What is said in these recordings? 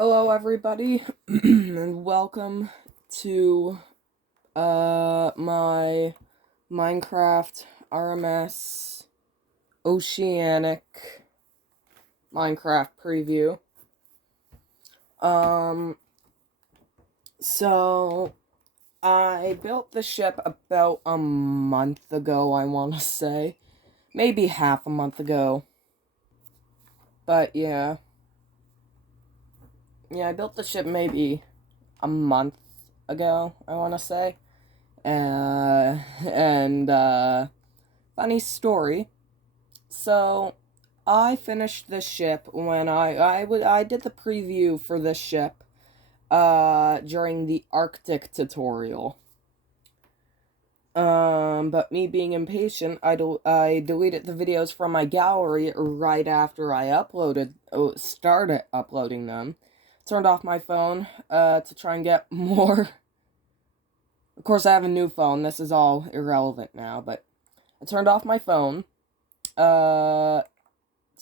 Hello everybody, and welcome to, my Minecraft RMS Oceanic Minecraft preview. So, I built the ship about a month ago, I want to say. Maybe half a month ago. But, yeah. Yeah, I built the ship maybe a month ago, I want to say. Funny story. So, I finished this ship when I did the preview for this ship, during the Arctic tutorial. But me being impatient, I deleted the videos from my gallery right after I started uploading them. Turned off my phone, to try and get more. Of course, I have a new phone. This is all irrelevant now, but I turned off my phone, so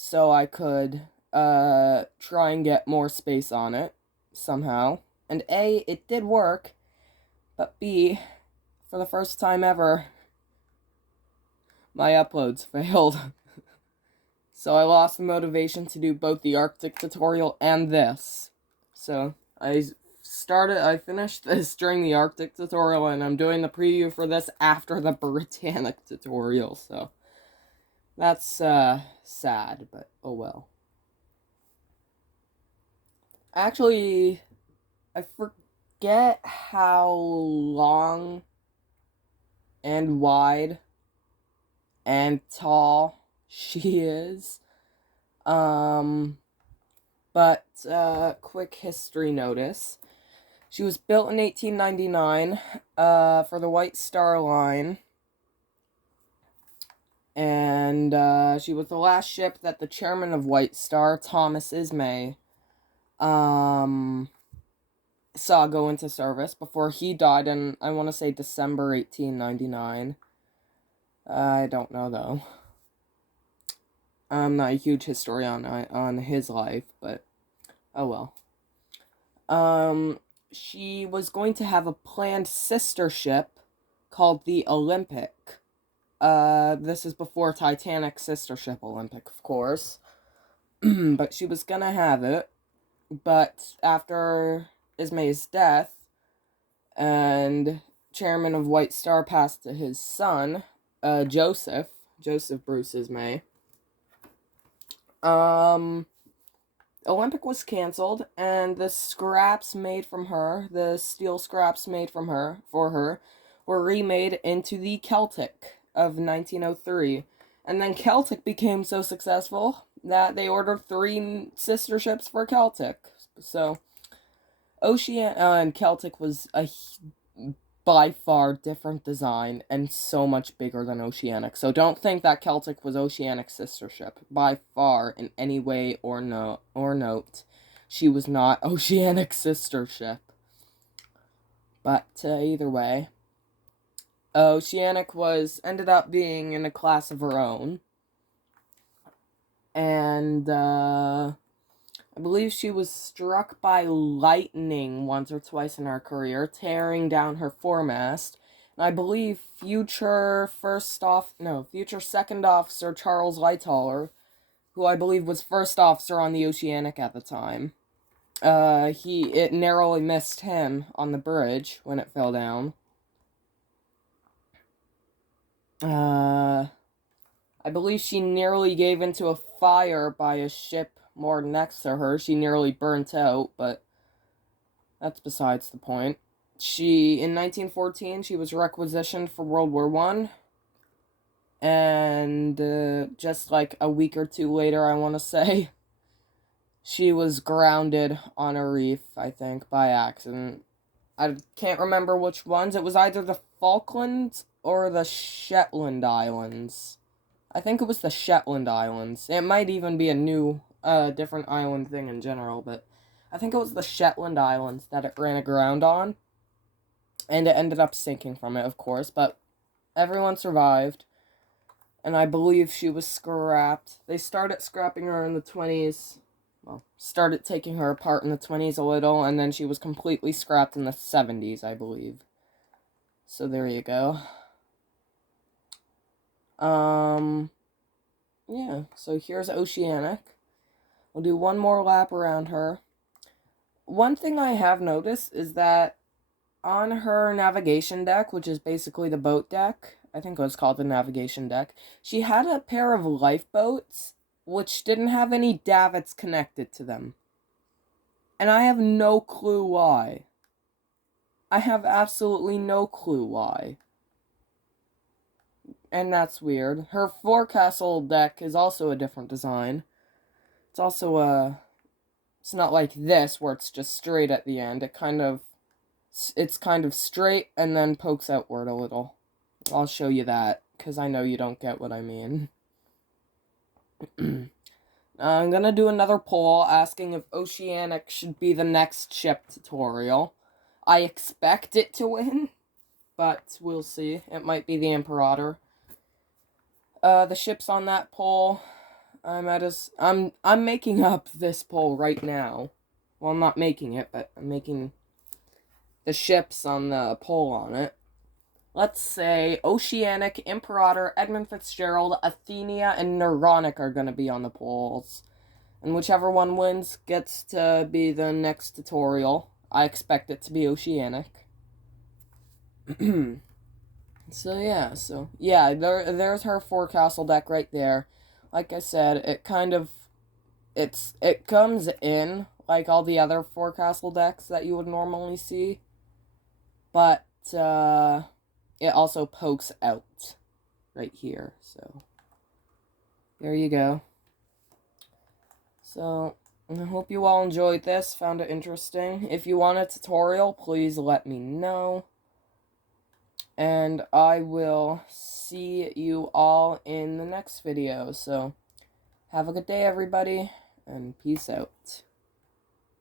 I could, try and get more space on it, somehow. And A, it did work, but B, for the first time ever, my uploads failed. So I lost the motivation to do both the Arctic tutorial and this. So, I finished this during the Arctic tutorial, and I'm doing the preview for this after the Britannic tutorial, so that's, sad, but oh well. Actually, I forget how long and wide and tall she is, but, quick history notice. She was built in 1899, for the White Star Line, and, she was the last ship that the chairman of White Star, Thomas Ismay, saw go into service before he died in, I want to say, December 1899. I don't know, though. I'm not a huge historian on his life, but oh well. She was going to have a planned sister ship called the Olympic. This is before Titanic's sister ship, Olympic, of course. But she was gonna have it. But after Ismay's death, and chairman of White Star passed to his son, Joseph Bruce Ismay, Olympic was canceled, and the scraps made from her, the steel scraps made from her, for her, were remade into the Celtic of 1903. And then Celtic became so successful that they ordered 3 sister ships for Celtic. So, and Celtic was a by far different design and so much bigger than Oceanic. So don't think that Celtic was Oceanic's sister ship. By far, in any way or note, she was not Oceanic's sister ship. But either way, Oceanic ended up being in a class of her own. And I believe she was struck by lightning once or twice in her career, tearing down her foremast. And I believe future second officer Charles Lightoller, who I believe was first officer on the Oceanic at the time, it narrowly missed him on the bridge when it fell down. I believe she nearly gave into a fire by a ship moored next to her. She nearly burnt out, but that's besides the point. In 1914, she was requisitioned for World War I, and just like a week or two later, I want to say, she was grounded on a reef, I think, by accident. I can't remember which ones. It was either the Falklands or the Shetland Islands. I think it was the Shetland Islands. It might even be a new, different island thing in general, but I think it was the Shetland Islands that it ran aground on. And it ended up sinking from it, of course, but everyone survived. And I believe she was scrapped. They started scrapping her in the 20s, well, started taking her apart in the 20s a little, and then she was completely scrapped in the 70s, I believe. So there you go. Yeah, so here's Oceanic. We'll do one more lap around her. One thing I have noticed is that on her navigation deck, which is basically the boat deck, I think it was called the navigation deck, she had a pair of lifeboats which didn't have any davits connected to them. And I have no clue why. I have absolutely no clue why. And that's weird. Her forecastle deck is also a different design. It's also it's not like this where it's just straight at the end. It's kind of straight and then pokes outward a little. I'll show you that, because I know you don't get what I mean. I'm gonna do another poll asking if Oceanic should be the next ship tutorial. I expect it to win, but we'll see. It might be the Imperator. The ships on that poll, I'm making up this poll right now. Well, I'm not making it, but I'm making the ships on the poll on it. Let's say Oceanic, Imperator, Edmund Fitzgerald, Athenia, and Neuronic are going to be on the polls. And whichever one wins gets to be the next tutorial. I expect it to be Oceanic. So yeah, there's her forecastle deck right there. Like I said, it comes in like all the other forecastle decks that you would normally see, but it also pokes out right here. So there you go. So I hope you all enjoyed this, found it interesting. If you want a tutorial, please let me know. And I will see you all in the next video. So have a good day, everybody, and peace out.